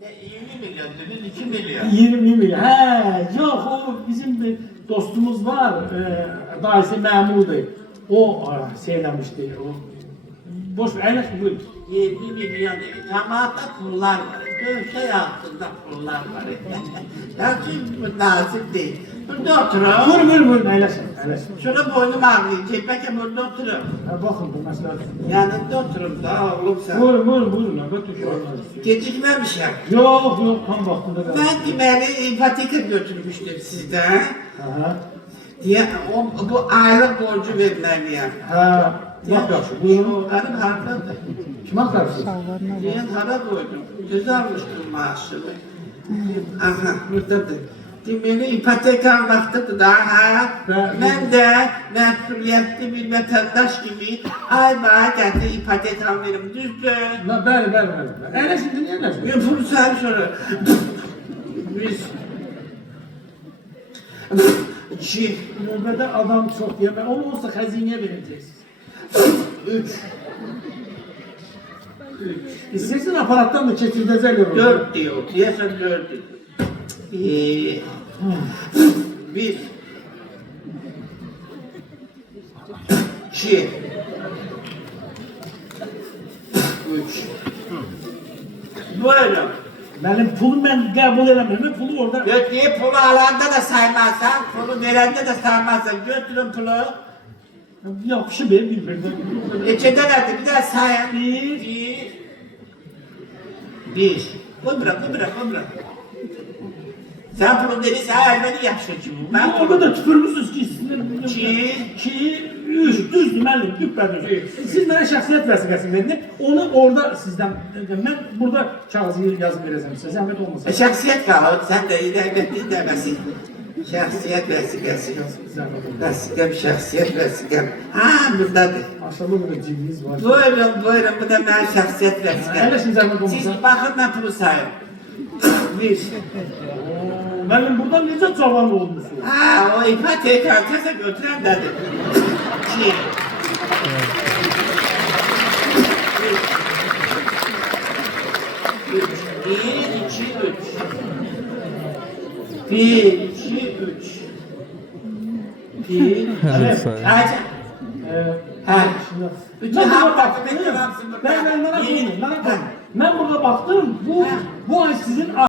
20 milyon dedin, 2 milyon. 20 milyon. He, yok o bizim bir dostumuz var. Dayısı Mahmud'u. O söylemişti. O boş ver. Aynen buyur. 20 milyon dedi. Tamamda pullar var. Köşe altında pullar var. Ya çünkü bu nasip değil. Burada oturun. Buyur. Aynen. Şurada boynum ağrıyacak. Peki burada oturun. Bakın bu mesela. Yanında oturun da oğlum sen. Buyurun. Götür şu an. Gecikmemiş ya. Yok tam vaktinde geldi. Ben demeli ipotika götürmüştüm sizden. Aha. Diye bu aylık borcu verilmeli yani. Ha. Bak yaxşı. Buyurun. Benim harcadı. Kime karşı? Diyen hara koydum. Güzel almıştım maaşımı. Aha buradadır. Demeli ipoteka almaktadır daha. Ben de mesuliyetli bir vatandaş gibi ay bana kendi ipoteka alırım. Düzdür. Bəli. Elə şimdi niyə eləsin? Yapın sen sonra. Biz. İki. Növbədə adam çox deyəmə. Onu olsa xəzinəyə verəcəksiniz. 3. İstəyirsin aparatdan da keçirdəcəklər onu. 4 diyor. Diyesen 4 diyor. Bir. İki. 3. Böyle. Mənim pulu mən qəbul eləmirəm. Pulu orada... Götürüp pulu alanda da saymazsan, pulu verende de saymazsan. Götürün pulu. Yaxşı bir birdən. İçinde nerede? Bir daha sayın. Bir. Bir. Koy bırak. Sen pulu dediyse beni yaşayacağım. Ben Orada pulu da tüpürmüsünüz ki sizin... İki. 3, düzdür müəllim, düpbədüz. Siz mənə şəxsiyyət vəsiqəsini verdiniz, onu orada sizdən, mən burada kağızı yazıb verəcəm sizə, zəhmət olmasa. Şahsiyet kalır. Sen de ilerlettin demesin. Şahsiyet vesikası. Vesikam şahsiyet vesikam. Ha buradadır. Aşağıda burada cibiniz var. Buyurun bu da benim şahsiyet vesikam. Elə şimdi zəhmət Siz olmasa. bakın ben pulu sayın. Bir. Müəllim, buradan necə cavan olmuşsunuz? Ha o ipoteka arkası götüren dedi. İki. Üç. Bir, iki, üç. Bir, iki, üç. Bir, Evet. Hadi. Ha. Bütün Mən hafta burada baktım. beklememsin burada. Mən Bir. burada baktım. Bu ay sizin